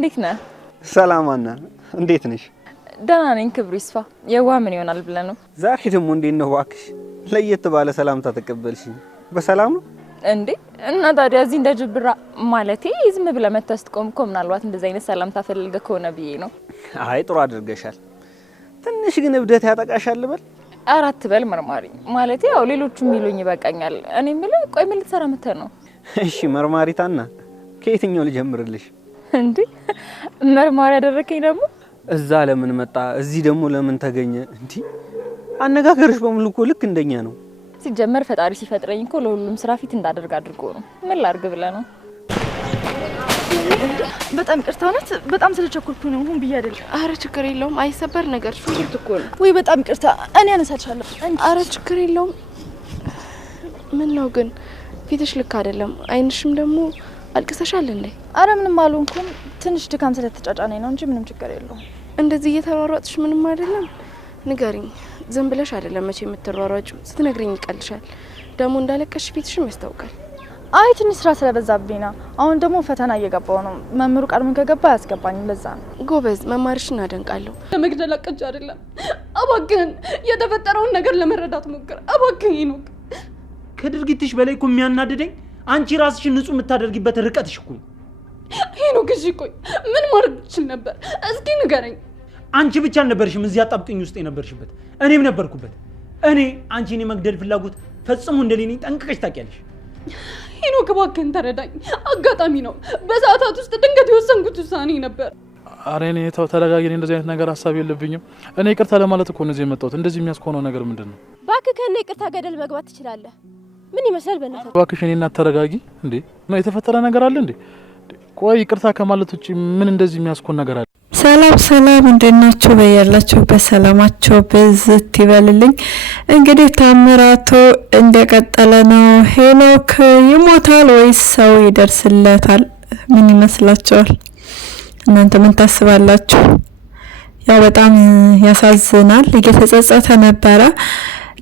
እንዴት ነህ? ሰላም አና እንዴት ነሽ? ደህና ነኝ ክብሩ ይስፋ። የዋ ምን ይሆናል ብለህ ነው? ዛሬ ደግሞ እንዴት ነው እባክሽ? ለየት ባለ ሰላምታ ተቀበልሽኝ። በሰላም ነው እንዴ? እና ታዲያ እዚህ እንደጅብራ ማለቴ ዝም ብለህ መተስትቆም እኮ ምናልባት እንደዚህ አይነት ሰላምታ ፈልገህ ከሆነ ብዬ ነው። አይ ጥሩ አድርገሻል። ትንሽ ግን እብደት ያጠቃሻል በል። አራት በል መርማሪ ማለቴ ያው ሌሎቹ የሚሉኝ ይበቃኛል። እኔ የምልህ ቆይ ምን ልትሰራ መተህ ነው? እሺ መርማሪታና ከየትኛው ልጀምርልሽ? እንዴ መርማሪ ያደረከኝ ደግሞ እዛ ለምን መጣ እዚህ ደግሞ ለምን ተገኘ? እንዴ አነጋገርሽ በሙሉ እኮ ልክ እንደኛ ነው። ሲጀመር ፈጣሪ ሲፈጥረኝ እኮ ለሁሉም ስራ ፊት እንዳደርግ አድርጎ ነው። ምን ላድርግ ብለህ ነው? በጣም ቅርታ ናት። በጣም ስለቸኮልኩ ነው ሁን ብዬ አይደል። አረ ችግር የለውም አይሰበር ነገር ሹርት እኮ ነው። ወይ በጣም ቅርታ እኔ አነሳልሻለሁ። አረ ችግር የለውም። ምን ነው ግን ፊትሽ ልክ አይደለም። አይንሽም ደግሞ አልቅሰሻል እንዴ? አረ ምንም አልሆንኩም። ትንሽ ድካም ስለተጫጫነኝ ነው እንጂ ምንም ችግር የለውም። እንደዚህ እየተሯሯጥሽ ምንም አይደለም። ንገሪኝ። ዝም ብለሽ አይደለም መቼ የምትሯሯጪው? ስትነግሪኝ ይቀልሻል። ደግሞ እንዳለቀሽ ፊትሽም ያስታውቃል። አይ ትንሽ ስራ ስለበዛብኝ ነው። አሁን ደግሞ ፈተና እየገባው ነው። መምሩ ቀድሞ ከገባ ያስገባኝም ለዛ ነው። ጎበዝ፣ መማርሽን አደንቃለሁ። ለመግደል አቀጭ አይደለም። እባክህን የተፈጠረውን ነገር ለመረዳት ሞክር። እባክህ ይኑክ። ከድርጊትሽ በላይ እኮ የሚያናድደኝ አንቺ ራስሽን ንጹህ የምታደርጊበት ርቀትሽ እኮ ይኑክ። እሺ ቆይ ምን ማድረግ ትችል ነበር? እስኪ ንገረኝ። አንቺ ብቻ አልነበርሽም እዚያ አጣብቅኝ ውስጥ የነበርሽበት፣ እኔም ነበርኩበት። እኔ አንቺን የመግደል ፍላጎት ፈጽሞ እንደሌለኝ ጠንቅቀሽ ታውቂያለሽ። ይኑክ እባክህን ተረዳኝ። አጋጣሚ ነው። በሰዓታት ውስጥ ድንገት የወሰንኩት ውሳኔ ነበር። አረ እኔ ተረጋጊ። እንደዚህ አይነት ነገር ሀሳብ የለብኝም። እኔ ይቅርታ ለማለት እኮ ነው እዚህ የመጣሁት። እንደዚህ የሚያስኮነው ነገር ምንድነው? እባክህ ከእኔ ይቅርታ ገደል መግባት ትችላለህ። ምን ይመስላል በእናትህ? እባክሽ እኔ እናት ተረጋጊ። እንዴ ነው የተፈጠረ ነገር አለ እንዴ? ቆይ ይቅርታ ከማለት ውጪ ምን እንደዚህ የሚያስኮን ነገር አለ? ሰላም ሰላም፣ እንደናችሁ በያላችሁ በሰላማችሁ በዝት ይበልልኝ። እንግዲህ ታምራቱ እንደቀጠለ ነው። ሄኖክ ይሞታል ወይስ ሰው ይደርስለታል? ምን ይመስላችኋል? እናንተ ምን ታስባላችሁ? ያው በጣም ያሳዝናል። እየተጸጸተ ነበረ፣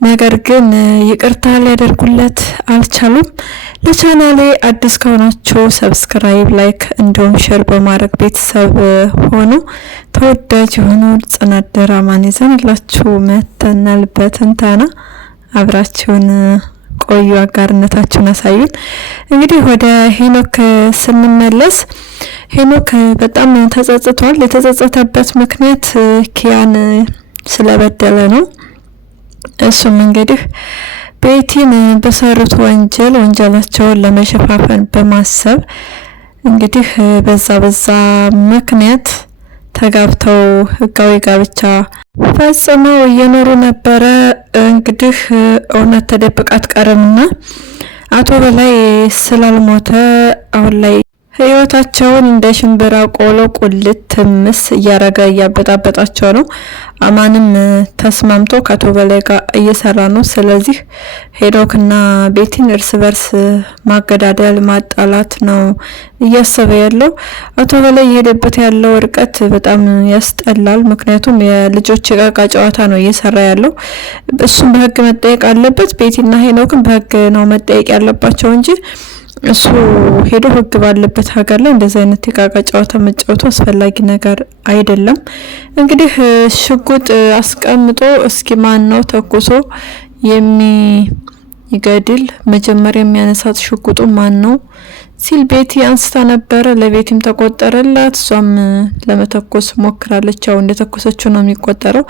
ነገር ግን ይቅርታ ሊያደርጉለት አልቻሉም። ለቻናሌ አዲስ ከሆናችሁ ሰብስክራይብ፣ ላይክ እንዲሁም ሼር በማድረግ ቤተሰብ ሆኑ። ተወዳጅ የሆነው ጽናት ድራማን ይዘንላችሁ መተናል። በትንተና አብራችሁን ቆዩ፣ አጋርነታችሁን አሳዩን። እንግዲህ ወደ ሄኖክ ስንመለስ ሄኖክ በጣም ተጸጽቷል። የተጸጸተበት ምክንያት ኪያን ስለበደለ ነው። እሱም እንግዲህ ቤቲን በሰሩት ወንጀላቸውን ለመሸፋፈን በማሰብ እንግዲህ በዛ ምክንያት ተጋብተው ህጋዊ ጋብቻ ፈጽመው እየኖሩ ነበረ። እንግዲህ እውነት ተደብቃ አትቀርምና አቶ በላይ ስላልሞተ አሁን ላይ ህይወታቸውን እንደ ሽምብራ ቆሎ ቁልት ምስ እያበጣበጣቸው ነው። አማንም ተስማምቶ ከአቶ በላይ ጋር እየሰራ ነው። ስለዚህ ሄኖክና ቤቲን እርስ በርስ ማገዳደል ማጣላት ነው እያሰበ ያለው። አቶ በላይ የሄደበት ያለው ርቀት በጣም ያስጠላል። ምክንያቱም የልጆች የቃቃ ጨዋታ ነው እየሰራ ያለው። እሱም በህግ መጠየቅ አለበት። ቤቲና ሄኖክም በህግ ነው መጠየቅ ያለባቸው እንጂ እሱ ሄዶ ህግ ባለበት ሀገር ላይ እንደዚህ አይነት የቃቃ ጨዋታ መጫወቱ አስፈላጊ ነገር አይደለም። እንግዲህ ሽጉጥ አስቀምጦ እስኪ ማን ነው ተኩሶ የሚገድል መጀመሪያ የሚያነሳት ሽጉጡ ማን ነው ሲል ቤቲ አንስታ ነበረ። ለቤቲም ተቆጠረላት። እሷም ለመተኮስ ሞክራለች። ያው እንደተኮሰችው ነው የሚቆጠረው።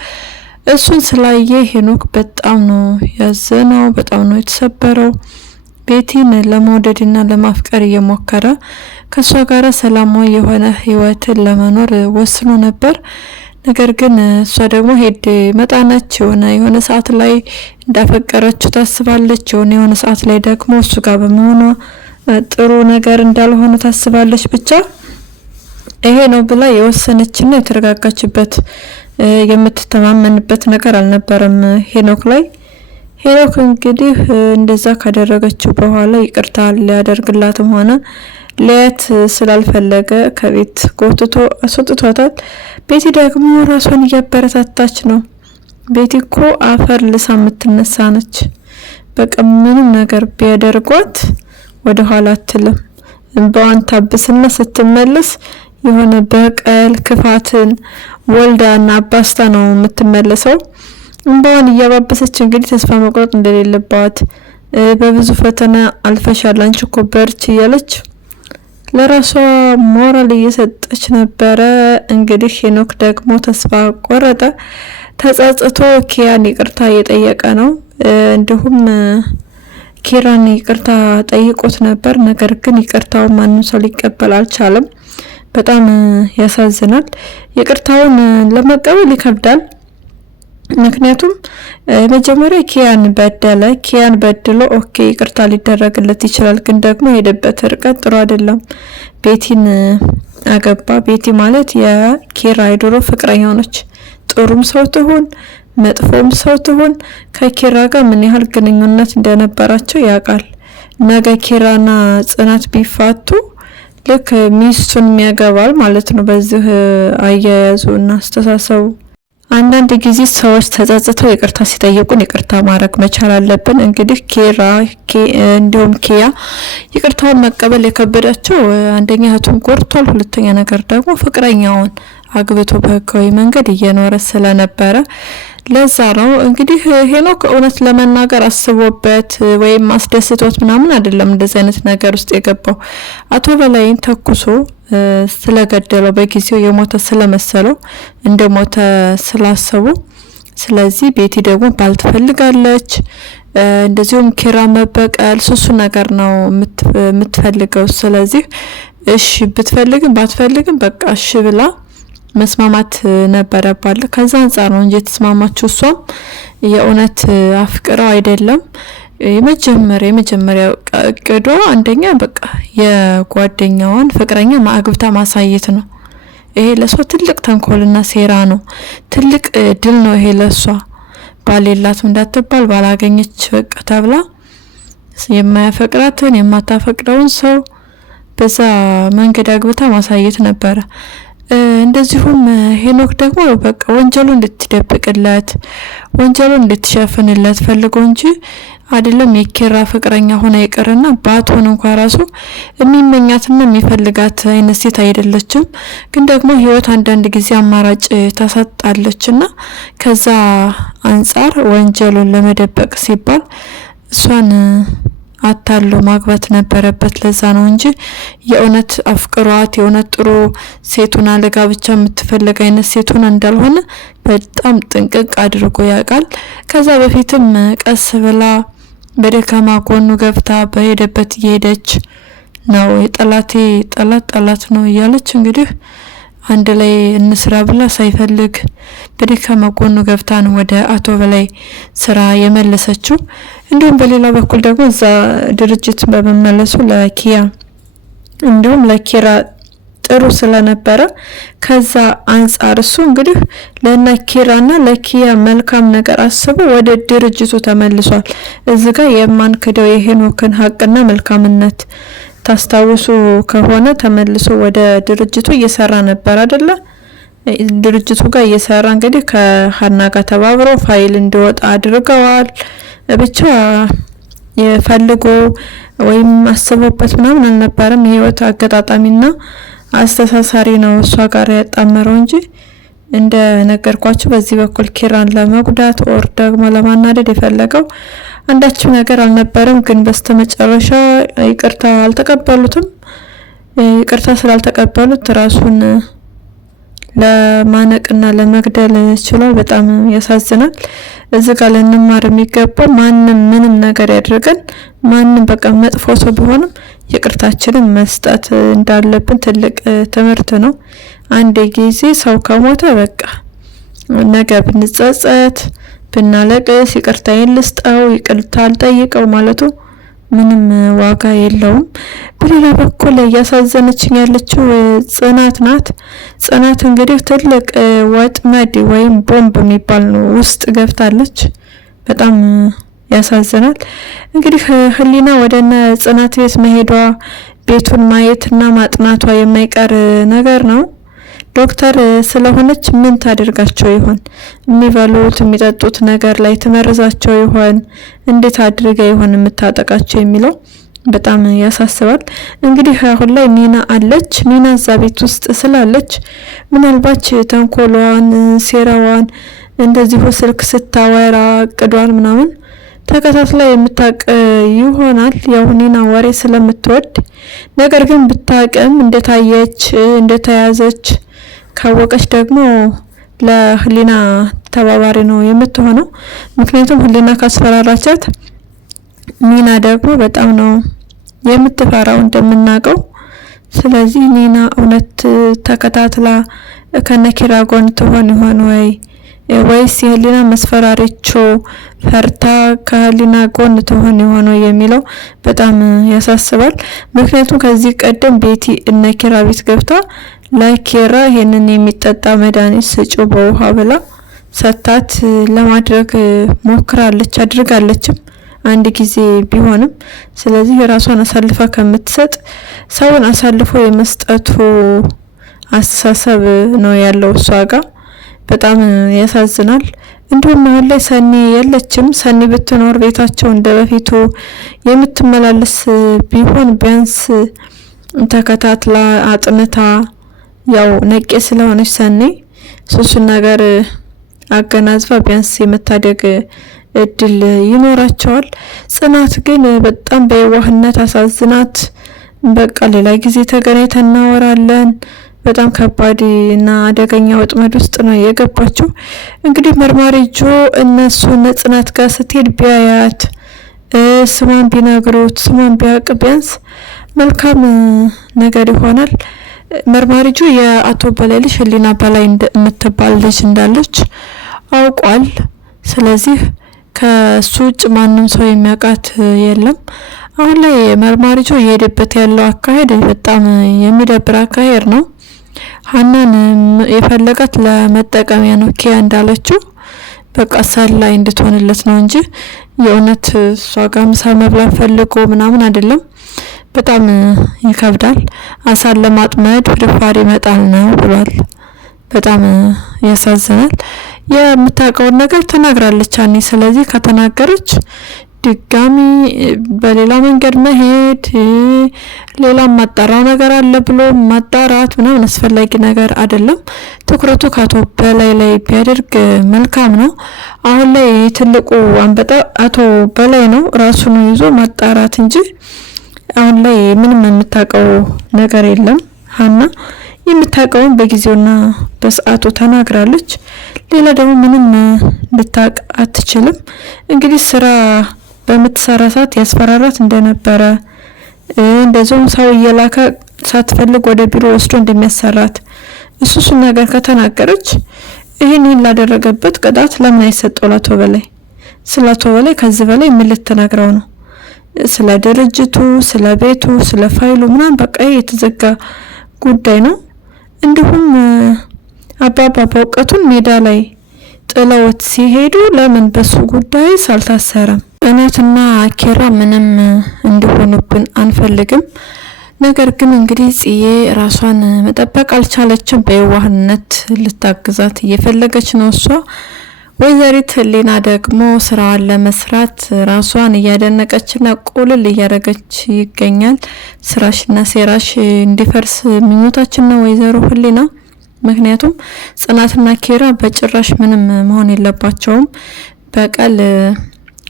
እሱን ስላየ ሄኖክ በጣም ነው ያዘነው፣ በጣም ነው የተሰበረው። ቤቲን ለመውደድና ለማፍቀር እየሞከረ ከሷ ጋር ሰላማዊ የሆነ ህይወትን ለመኖር ወስኖ ነበር። ነገር ግን እሷ ደግሞ ሄድ መጣናች የሆነ ሰዓት ላይ እንዳፈቀረችው ታስባለች። የሆነ ሰዓት ላይ ደግሞ እሱ ጋር በመሆኗ ጥሩ ነገር እንዳልሆነ ታስባለች። ብቻ ይሄ ነው ብላ የወሰነችና የተረጋጋችበት የምትተማመንበት ነገር አልነበረም ሄኖክ ላይ። ሄኖክ እንግዲህ እንደዛ ካደረገችው በኋላ ይቅርታ ሊያደርግላትም ሆነ ሊያት ስላልፈለገ ከቤት ጎትቶ አስወጥቷታል። ቤቲ ደግሞ ራሷን እያበረታታች ነው። ቤቲ እኮ አፈር ልሳ የምትነሳ ነች። በቃ ምንም ነገር ቢያደርጓት ወደ ኋላ አትልም። እንባዋን ታብስና ስትመለስ የሆነ በቀል ክፋትን ወልዳና አባስታ ነው የምትመለሰው። እንባዋን እያባበሰች እንግዲህ ተስፋ መቁረጥ እንደሌለባት በብዙ ፈተና አልፈሻል አንቺ እኮ በርቺ እያለች ለራሷ ሞራል እየሰጠች ነበረ። እንግዲህ ሄኖክ ደግሞ ተስፋ ቆረጠ። ተጸጽቶ ኪያን ይቅርታ እየጠየቀ ነው። እንዲሁም ኪራን ይቅርታ ጠይቆት ነበር። ነገር ግን ይቅርታው ማንም ሰው ሊቀበል አልቻለም። በጣም ያሳዝናል። ይቅርታውን ለመቀበል ይከብዳል። ምክንያቱም መጀመሪያ ኪያን በድሎ ኦኬ ይቅርታ ሊደረግለት ይችላል። ግን ደግሞ የሄደበት ርቀት ጥሩ አይደለም። ቤቲን አገባ። ቤቲ ማለት የኪራ የድሮ ፍቅረኛው ነች። ጥሩም ሰው ትሁን መጥፎም ሰው ትሁን ከኪራ ጋር ምን ያህል ግንኙነት እንደነበራቸው ያውቃል። ነገ ኪራና ጽናት ቢፋቱ ልክ ሚስቱን የሚያገባል ማለት ነው። በዚህ አያያዙና አስተሳሰቡ አንዳንድ ጊዜ ሰዎች ተጸጽተው ይቅርታ ሲጠይቁን ይቅርታ ማድረግ መቻል አለብን። እንግዲህ እንዲሁም ኪያ ይቅርታውን መቀበል የከበዳቸው አንደኛ እህቱን ጎርቷል፣ ሁለተኛ ነገር ደግሞ ፍቅረኛውን አግብቶ በህጋዊ መንገድ እየኖረ ስለነበረ ለዛ ነው። እንግዲህ ሄኖክ እውነት ለመናገር አስቦበት ወይም አስደስቶት ምናምን አይደለም እንደዚህ አይነት ነገር ውስጥ የገባው። አቶ በላይን ተኩሶ ስለገደለው በጊዜው የሞተ ስለመሰለው እንደሞተ ስላሰቡ፣ ስለዚህ ቤቲ ደግሞ ባልትፈልጋለች። እንደዚሁም ኪራ መበቀል ሱሱ ነገር ነው የምትፈልገው። ስለዚህ እሺ ብትፈልግም ባትፈልግም በቃ እሺ ብላ መስማማት ነበረባት። ከዛ አንፃር ነው እንጂ ተስማማችሁ። እሷም የእውነት አፍቅረው አይደለም። የመጀመሪያ እቅዷ አንደኛ በቃ የጓደኛዋን ፍቅረኛ ማግብታ ማሳየት ነው። ይሄ ለሷ ትልቅ ተንኮልና ሴራ ነው። ትልቅ ድል ነው ይሄ ለሷ። ባሌላት እንዳትባል ባላገኘች በቃ ተብላ የማያፈቅራትን የማታፈቅረውን ሰው በዛ መንገድ አግብታ ማሳየት ነበረ። እንደዚሁም ሄኖክ ደግሞ በቃ ወንጀሉን እንድትደብቅለት ወንጀሉን እንድትሸፍንለት ፈልጎ እንጂ አይደለም የኪራ ፍቅረኛ ሆነ ይቅርና ባትሆን እንኳን ራሱ የሚመኛትና የሚፈልጋት አይነት ሴት አይደለችም። ግን ደግሞ ህይወት አንዳንድ ጊዜ አማራጭ ታሳጣለችና ከዛ አንፃር ወንጀሉን ለመደበቅ ሲባል እሷን አታሎ ማግባት ነበረበት። ለዛ ነው እንጂ የእውነት አፍቅሯት የእውነት ጥሩ ሴቱን ለጋብቻ የምትፈልግ አይነት ሴቱን እንዳልሆነ በጣም ጥንቅቅ አድርጎ ያውቃል። ከዛ በፊትም ቀስ ብላ በደካማ ጎኑ ገብታ በሄደበት እየሄደች ነው። የጠላቴ ጠላት ነው እያለች እንግዲህ አንድ ላይ እንስራ ብላ ሳይፈልግ በደካማ ጎኑ ገብታ ነው ወደ አቶ በላይ ስራ የመለሰችው። እንዲሁም በሌላ በኩል ደግሞ እዛ ድርጅት በመመለሱ ለኪያ እንዲሁም ለኪራ ጥሩ ስለነበረ ከዛ አንፃር እሱ እንግዲህ ለኪራና ለኪያ መልካም ነገር አስቦ ወደ ድርጅቱ ተመልሷል። እዚህ ጋር የማንከደው የሄኖክን ሀቅና መልካምነት ታስታውሱ ከሆነ ተመልሶ ወደ ድርጅቱ እየሰራ ነበር አይደለ? ድርጅቱ ጋር እየሰራ እንግዲህ ከሀና ጋር ተባብሮ ፋይል እንዲወጣ አድርገዋል። ብቻ የፈልጎ ወይም አስቦበት ምናምን አልነበረም። የህይወት አጋጣሚና አስተሳሳሪ ነው እሷ ጋር ያጣመረው እንጂ እንደ ነገርኳችሁ በዚህ በኩል ኪራን ለመጉዳት ኦር ደግሞ ለማናደድ የፈለገው አንዳችም ነገር አልነበረም። ግን በስተመጨረሻ ይቅርታ አልተቀበሉትም። ይቅርታ ስላልተቀበሉት ራሱን ለማነቅና ለመግደል ችሏል። በጣም ያሳዝናል። እዚህ ጋር ልንማር የሚገባው ማንም ምንም ነገር ያድርገን ማንም በቃ መጥፎ ሰው ቢሆንም ይቅርታችንን መስጠት እንዳለብን ትልቅ ትምህርት ነው። አንድ ጊዜ ሰው ከሞተ በቃ ነገ ብንጸጸት ብናለቅስ ይቅርታዬን ልስጠው ይቅርታ አልጠይቀው ማለቱ ምንም ዋጋ የለውም። በሌላ በኩል እያሳዘነችኝ ያለችው ጽናት ናት። ጽናት እንግዲህ ትልቅ ወጥመድ ወይም ቦምብ የሚባል ነው ውስጥ ገብታለች። በጣም ያሳዝናል። እንግዲህ ህሊና ወደነ ጽናት ቤት መሄዷ ቤቱን ማየትና ማጥናቷ የማይቀር ነገር ነው። ዶክተር ስለሆነች ምን ታደርጋቸው ይሆን? የሚበሉት የሚጠጡት ነገር ላይ ትመርዛቸው ይሆን? እንዴት አድርጋ ይሆን የምታጠቃቸው የሚለው በጣም ያሳስባል። እንግዲህ አሁን ላይ ኒና አለች። ኒና እዛ ቤት ውስጥ ስላለች ምናልባት ተንኮሏን፣ ሴራዋን እንደዚሁ ስልክ ስታወራ ቅዷን ምናምን ተከታትላ የምታውቅ ይሆናል። ያው ኒና ወሬ ስለምትወድ ነገር ግን ብታውቅም እንደታየች እንደተያዘች ካወቀች ደግሞ ለህሊና ተባባሪ ነው የምትሆነው። ምክንያቱም ህሊና ካስፈራራቻት ኒና ደግሞ በጣም ነው የምትፈራው እንደምናውቀው። ስለዚህ ኒና እውነት ተከታትላ ከነኪራ ጎን ትሆን ይሆን ወይስ የህሊና መስፈራሪቾ ፈርታ ከህሊና ጎን ትሆን ይሆን የሚለው በጣም ያሳስባል። ምክንያቱም ከዚህ ቀደም ቤቲ እነኪራ ቤት ገብታ ለኪራ ይሄንን የሚጠጣ መድኃኒት ስጪው በውሃ ብላ ሰታት ለማድረግ ሞክራለች አድርጋለችም አንድ ጊዜ ቢሆንም። ስለዚህ ራሷን አሳልፋ ከምትሰጥ ሰውን አሳልፎ የመስጠቱ አስተሳሰብ ነው ያለው እሷ ጋር። በጣም ያሳዝናል። እንዲሁም አሁን ላይ ሰኒ የለችም። ሰኒ ብትኖር ቤታቸው እንደበፊቱ የምትመላለስ ቢሆን ቢያንስ ተከታትላ አጥንታ ያው ነቄ ስለሆነች ሰኒ ሱሱን ነገር አገናዝባ ቢያንስ የመታደግ እድል ይኖራቸዋል። ጽናት ግን በጣም በየዋህነት አሳዝናት በቃ ሌላ ጊዜ ተገናኝተን እናወራለን። በጣም ከባድ እና አደገኛ ወጥመድ ውስጥ ነው የገባችው። እንግዲህ መርማሪ ጆ እነሱ ጽናት ጋር ስትሄድ ቢያያት ስሟን ቢነግሩት ስሟን ቢያውቅ ቢያንስ መልካም ነገር ይሆናል። መርማሪ ጆ የአቶ በላይ ልጅ ህሊና በላይ የምትባል ልጅ እንዳለች አውቋል። ስለዚህ ከሱ ውጭ ማንም ሰው የሚያውቃት የለም። አሁን ላይ መርማሪ ጆ የሄደበት ያለው አካሄድ በጣም የሚደብር አካሄድ ነው። ሀናን የፈለጋት ለመጠቀሚያ ነው ኪያ እንዳለችው በቃ ሰላይ እንድትሆንለት ነው እንጂ የእውነት እሷ ጋር ምሳ መብላት ፈልጎ ምናምን አይደለም። በጣም ይከብዳል። አሳን ለማጥመድ ፍርፋሪ ይመጣል ነው ብሏል። በጣም ያሳዝናል። የምታውቀውን ነገር ተናግራለች አኒ። ስለዚህ ከተናገረች ድጋሚ በሌላ መንገድ መሄድ ሌላ ማጣራው ነገር አለ ብሎ ማጣራት ምናምን አስፈላጊ ነገር አይደለም። ትኩረቱ ከአቶ በላይ ላይ ቢያደርግ መልካም ነው። አሁን ላይ ትልቁ አንበጣ አቶ በላይ ነው። ራሱን ይዞ ማጣራት እንጂ አሁን ላይ ምንም የምታውቀው ነገር የለም። ሀና የምታውቀውን በጊዜውና በሰዓቱ ተናግራለች። ሌላ ደግሞ ምንም ልታውቅ አትችልም። እንግዲህ ስራ በምትሰራ ሰዓት ያስፈራራት እንደነበረ እንደዚሁም ሰው እየላከ ሳትፈልግ ወደ ቢሮ ወስዶ እንደሚያሰራት እሱን ነገር ከተናገረች ይሄን ላደረገበት ቅጣት ለምን አይሰጠው ለአቶ በላይ? ስለ አቶ በላይ ከዚህ በላይ ምን ልትነግረው ነው? ስለ ድርጅቱ፣ ስለ ቤቱ፣ ስለ ፋይሉ ምናምን በቃ የተዘጋ ጉዳይ ነው። እንዲሁም አባባ በእውቀቱን ሜዳ ላይ ጥለውት ሲሄዱ ለምን በሱ ጉዳይ ሳልታሰረም? ጽናትና ኪራ ምንም እንዲሆኑብን አንፈልግም። ነገር ግን እንግዲህ ጽዬ ራሷን መጠበቅ አልቻለችም። በየዋህነት ልታግዛት እየፈለገች ነው እሷ። ወይዘሪት ህሊና ደግሞ ስራዋን ለመስራት ራሷን እያደነቀችና ቁልል እያደረገች ይገኛል። ስራሽና ሴራሽ እንዲፈርስ ምኞታችን ነው ወይዘሮ ህሊና። ምክንያቱም ጽናትና ኪራ በጭራሽ ምንም መሆን የለባቸውም። በቀል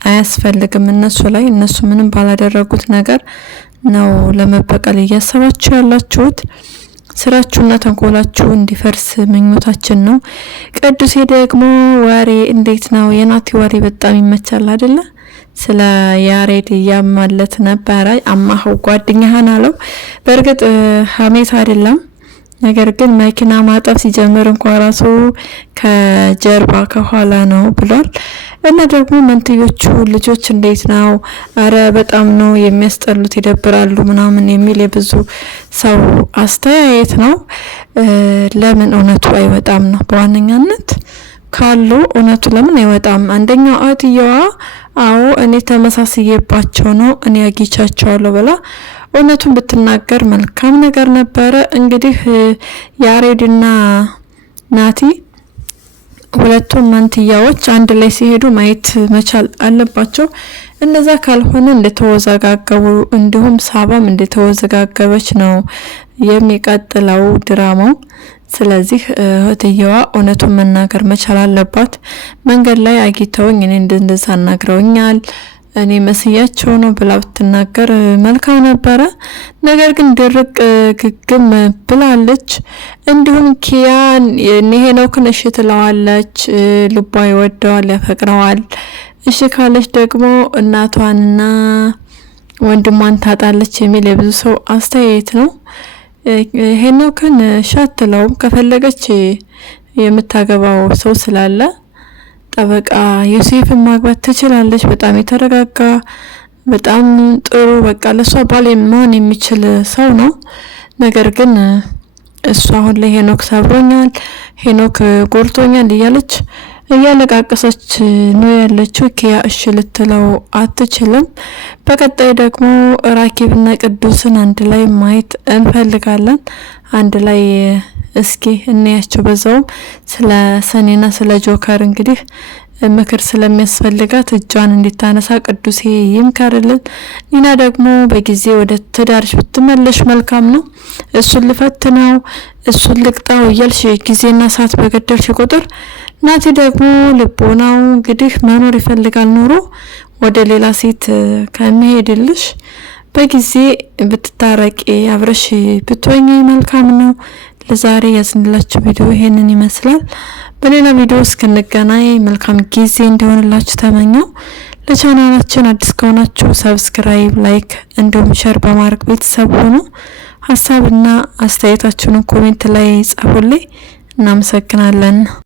አያስፈልግም እነሱ ላይ። እነሱ ምንም ባላደረጉት ነገር ነው ለመበቀል እያሰባችሁ ያላችሁት። ስራችሁና ተንኮላችሁ እንዲፈርስ ምኞታችን ነው። ቅዱሴ ደግሞ ወሬ እንዴት ነው? የናቲ ወሬ በጣም ይመቻል አይደለ? ስለ ያሬድ እያማለት ነበረ። አማኸው ጓደኛህን አለው። በእርግጥ ሀሜት አይደለም። ነገር ግን መኪና ማጠብ ሲጀምር እንኳን ራሱ ከጀርባ ከኋላ ነው ብሏል። እና ደግሞ መንትዮቹ ልጆች እንዴት ነው? አረ በጣም ነው የሚያስጠሉት፣ ይደብራሉ ምናምን የሚል የብዙ ሰው አስተያየት ነው። ለምን እውነቱ አይወጣም ነው በዋነኛነት ካሉ እውነቱ ለምን አይወጣም? አንደኛው አትየዋ አዎ እኔ ተመሳስየባቸው ነው እኔ አግኝቻቸዋለሁ ብላ እውነቱን ብትናገር መልካም ነገር ነበረ። እንግዲህ ያሬድና ናቲ ሁለቱም መንትያዎች አንድ ላይ ሲሄዱ ማየት መቻል አለባቸው። እንደዛ ካልሆነ እንደተወዘጋገቡ እንዲሁም ሳባም እንደተወዘጋገበች ነው የሚቀጥለው ድራማው። ስለዚህ እህትየዋ እውነቱን መናገር መቻል አለባት። መንገድ ላይ አግኝተውኝ እኔ እንደዛ አናግረውኛል እኔ መስያቸው ነው ብላ ብትናገር መልካም ነበረ። ነገር ግን ድርቅ ግግም ብላለች። እንዲሁም ኪያን ሄኖክን እሺ ትለዋለች። ልቧ ይወደዋል፣ ያፈቅረዋል። እሺ ካለች ደግሞ እናቷንና ወንድሟን ታጣለች የሚል የብዙ ሰው አስተያየት ነው። ሄኖክን ሻትለውም ከፈለገች የምታገባው ሰው ስላለ ጠበቃ ዮሴፍን ማግባት ትችላለች። በጣም የተረጋጋ በጣም ጥሩ በቃ ለሷ ባል መሆን የሚችል ሰው ነው። ነገር ግን እሷ አሁን ላይ ሄኖክ ሰብሮኛል፣ ሄኖክ ጎርቶኛል እያለች እያለቃቀሰች ነው ያለችው። ኪያ እሺ ልትለው አትችልም። በቀጣይ ደግሞ ራኪብና ቅዱስን አንድ ላይ ማየት እንፈልጋለን። አንድ ላይ እስኪ እንያቸው። በዛውም ስለ ሰኔና ስለ ጆከር እንግዲህ ምክር ስለሚያስፈልጋት እጇን እንድታነሳ ቅዱሴ ይምከርልን። ኒና ደግሞ በጊዜ ወደ ትዳርሽ ብትመለሽ መልካም ነው። እሱን ልፈትነው እሱን ልቅጣው እያልሽ ጊዜና ሰዓት በገደልሽ ቁጥር ናቲ ደግሞ ልቦናው እንግዲህ መኖር ይፈልጋል። ኖሮ ወደ ሌላ ሴት ከመሄድልሽ በጊዜ ብትታረቂ አብረሽ ብትወኝ መልካም ነው። ለዛሬ ያዝንላችሁ ቪዲዮ ይሄንን ይመስላል። በሌላ ቪዲዮ እስክንገናኝ መልካም ጊዜ እንዲሆንላችሁ ተመኘው። ለቻናላችን አዲስ ከሆናችሁ ሰብስክራይብ፣ ላይክ እንዲሁም ሼር በማድረግ ቤተሰብ ሆኑ። ሀሳብና አስተያየታችሁን ኮሜንት ላይ ጻፉልኝ። እናመሰግናለን።